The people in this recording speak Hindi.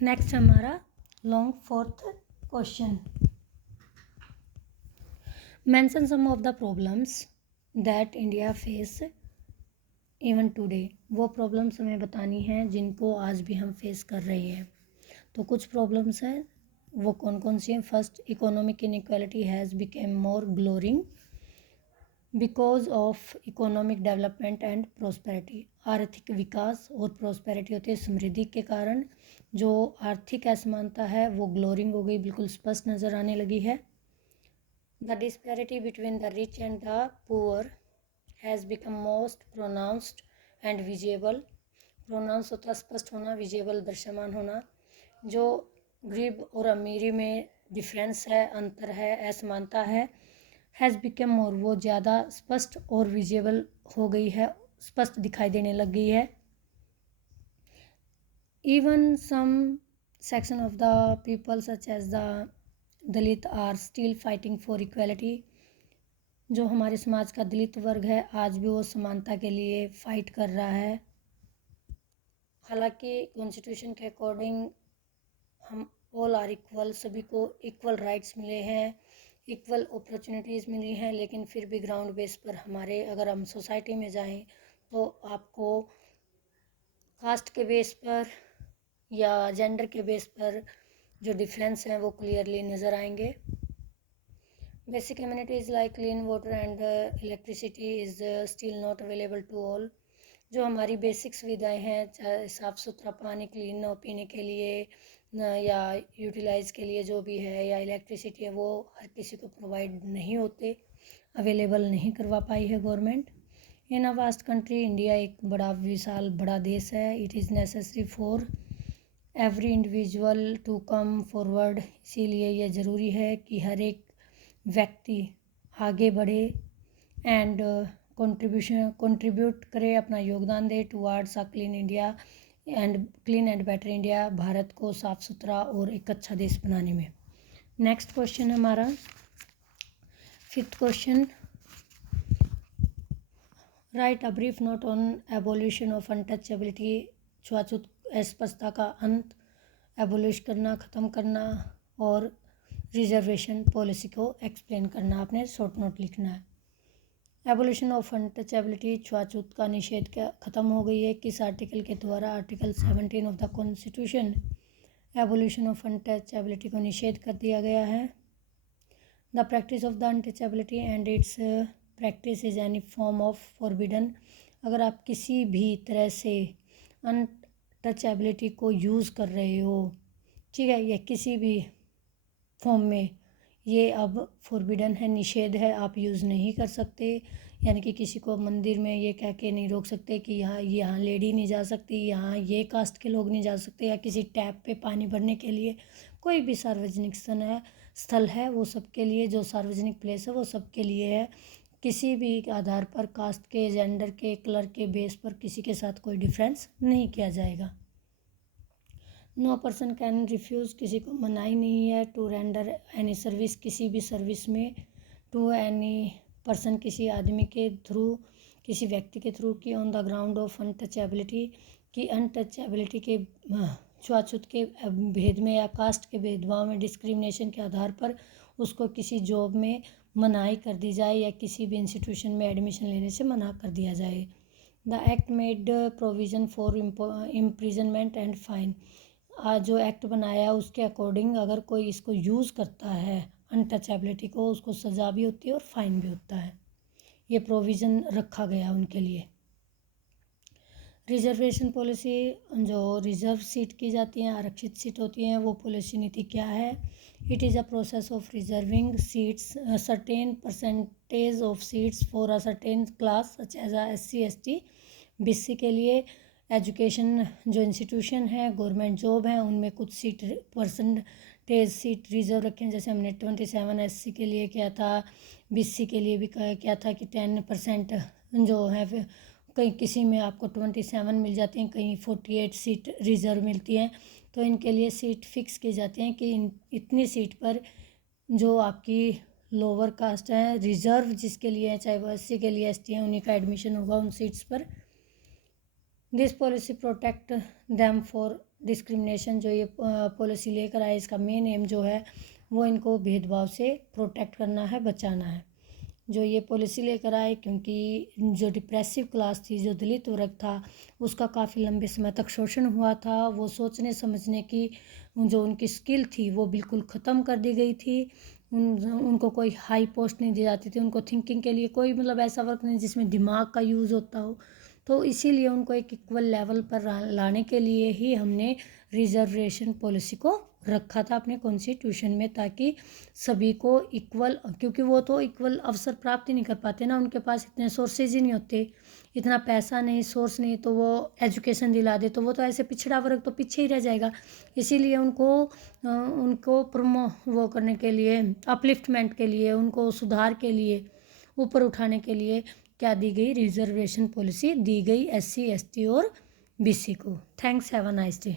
नेक्स्ट हमारा long fourth question, mention some of the problems that India face even today. वो प्रॉब्लम्स हमें बतानी है जिनको आज भी हम फेस कर रहे हैं। तो कुछ प्रॉब्लम्स हैं, वो कौन कौन सी हैं। First, economic inequality has became more glaring because of economic development and prosperity. आर्थिक विकास और प्रोस्पेरिटी होती है समृद्धि के कारण जो आर्थिक असमानता है वो ग्लोरिंग हो गई, बिल्कुल स्पष्ट नज़र आने लगी है। The disparity between the rich and the poor has become most pronounced and visible. Pronounce होता स्पष्ट होना, विजिबल दृश्यमान होना। जो गरीब और अमीरी में डिफरेंस है, अंतर है, असमानता है, हैज़ बिकम मोर, वो ज़्यादा स्पष्ट और विजिबल हो गई है, स्पष्ट दिखाई देने लग गई है। Even some section of the people such as the Dalit are still fighting for equality. जो हमारे समाज का दलित वर्ग है आज भी वो समानता के लिए फाइट कर रहा है। हालांकि कॉन्स्टिट्यूशन के अकॉर्डिंग हम ऑल आर इक्वल, सभी को इक्वल राइट्स मिले हैं, इक्वल अपॉर्चुनिटीज़ मिली हैं, लेकिन फिर भी ग्राउंड बेस पर हमारे अगर हम सोसाइटी में जाएं तो आपको कास्ट के बेस पर या जेंडर के बेस पर जो डिफरेंस हैं वो क्लियरली नज़र आएंगे। Basic communities like clean water and electricity is still not available to all. जो हमारी बेसिक सुविधाएं हैं, चाहे साफ़ सुथरा पानी, क्लीन पीने के लिए या यूटिलाइज़ के लिए जो भी है, या इलेक्ट्रिसिटी है, वो हर किसी को प्रोवाइड नहीं होते, अवेलेबल नहीं करवा पाई है government. In a vast country, India एक बड़ा विशाल बड़ा देश है। It is necessary for every individual to come forward. इसीलिए यह ज़रूरी है कि हर एक व्यक्ति आगे बढ़े एंड कंट्रीब्यूट करे, अपना योगदान दे towards a clean India and better India, भारत को साफ़ सुथरा और एक अच्छा देश बनाने में। नेक्स्ट क्वेश्चन हमारा fifth question, right a brief note on abolition of untouchability. छुआछूत अस्पृश्यता का अंत, एबोलिश करना, ख़त्म करना, और रिजर्वेशन पॉलिसी को एक्सप्लेन करना। आपने शॉर्ट नोट लिखना है। एबोल्यूशन ऑफ अनटचेबिलिटी, छुआछूत का निषेध ख़त्म हो गई है किस आर्टिकल के द्वारा? Article 17 of the constitution. Abolition of untouchability को निषेध कर दिया गया है। The practice of the untouchability and it's practice is any form of forbidden. अगर आप किसी भी तरह से अनटचेबिलिटी को यूज़ कर रहे हो, ठीक है, या किसी भी फॉर्म में, ये अब फॉरबिडन है, निषेध है, आप यूज़ नहीं कर सकते। यानी कि किसी को मंदिर में ये कह के नहीं रोक सकते कि यहाँ लेडी नहीं जा सकती, यहाँ ये कास्ट के लोग नहीं जा सकते, या किसी टैप पे पानी भरने के लिए। कोई भी सार्वजनिक स्थल है वो सबके लिए, जो सार्वजनिक प्लेस है वो सबके लिए है। किसी भी आधार पर, कास्ट के, जेंडर के, कलर के बेस पर किसी के साथ कोई डिफरेंस नहीं किया जाएगा। नो पर्सन कैन रिफ्यूज़, किसी को मनाही नहीं है टू रेंडर एनी सर्विस, किसी भी सर्विस में, टू एनी पर्सन, किसी आदमी के थ्रू, किसी व्यक्ति के थ्रू, की on the ground of untouchability, की अनटचेबिलिटी के छुआछूत के भेद में या कास्ट के भेदभाव में, डिस्क्रिमिनेशन के आधार पर उसको किसी जॉब में मनाही कर दी जाए या किसी भी इंस्टीट्यूशन में एडमिशन लेने से मना कर दिया जाए। The act made provision for imprisonment and fine. जो एक्ट बनाया उसके अकॉर्डिंग अगर कोई इसको यूज़ करता है अनटचेबिलिटी को, उसको सज़ा भी होती है और फाइन भी होता है। ये प्रोविज़न रखा गया उनके लिए। रिजर्वेशन पॉलिसी, जो रिजर्व सीट की जाती हैं, आरक्षित सीट होती हैं, वो पॉलिसी नीति क्या है? It is a process of reserving seats, certain percentage of seats for a certain class such as a SC ST। BC के लिए एजुकेशन जो इंस्टीट्यूशन है, गवर्नमेंट जॉब है, उनमें कुछ सीट परसेंटेज सीट रिजर्व रखें। जैसे हमने 27 SC के लिए किया था, BC के लिए भी क्या था कि 10% जो है, कहीं किसी में आपको 27 मिल जाती हैं, कहीं 48 सीट रिज़र्व मिलती हैं। तो इनके लिए सीट फिक्स की जाती हैं कि इतनी सीट पर जो आपकी लोअर कास्ट है, रिज़र्व जिसके लिए है, चाहे वो SC के लिए ST है, उन्हीं का एडमिशन होगा उन सीट्स पर। This policy protect them for discrimination जो ये पॉलिसी लेकर आए, इसका मेन एम जो है वो इनको भेदभाव से प्रोटेक्ट करना है, बचाना है। जो ये पॉलिसी लेकर आए, क्योंकि जो डिप्रेसिव क्लास थी, जो दलित वर्ग था, उसका काफ़ी लंबे समय तक शोषण हुआ था। वो सोचने समझने की जो उनकी स्किल थी वो बिल्कुल ख़त्म कर दी गई थी। उनको कोई हाई पोस्ट नहीं दी जाती थी, उनको थिंकिंग के लिए कोई मतलब ऐसा वर्क नहीं जिसमें दिमाग का यूज़ होता हो। तो इसीलिए उनको एक इक्वल लेवल पर लाने के लिए ही हमने रिजर्वेशन पॉलिसी को रखा था अपने कॉन्स्टिट्यूशन में, ताकि सभी को इक्वल, क्योंकि वो तो इक्वल अवसर प्राप्त ही नहीं कर पाते ना, उनके पास इतने सोर्सेज ही नहीं होते, इतना पैसा नहीं, सोर्स नहीं, तो वो एजुकेशन दिला दे तो वो तो ऐसे पिछड़ा वर्ग तो पीछे ही रह जाएगा। इसीलिए उनको वो करने के लिए, अपलिफ्टमेंट के लिए, उनको सुधार के लिए, ऊपर उठाने के लिए क्या दी गई, रिजर्वेशन पॉलिसी दी गई SC ST और BC को। Thanks, have a nice day.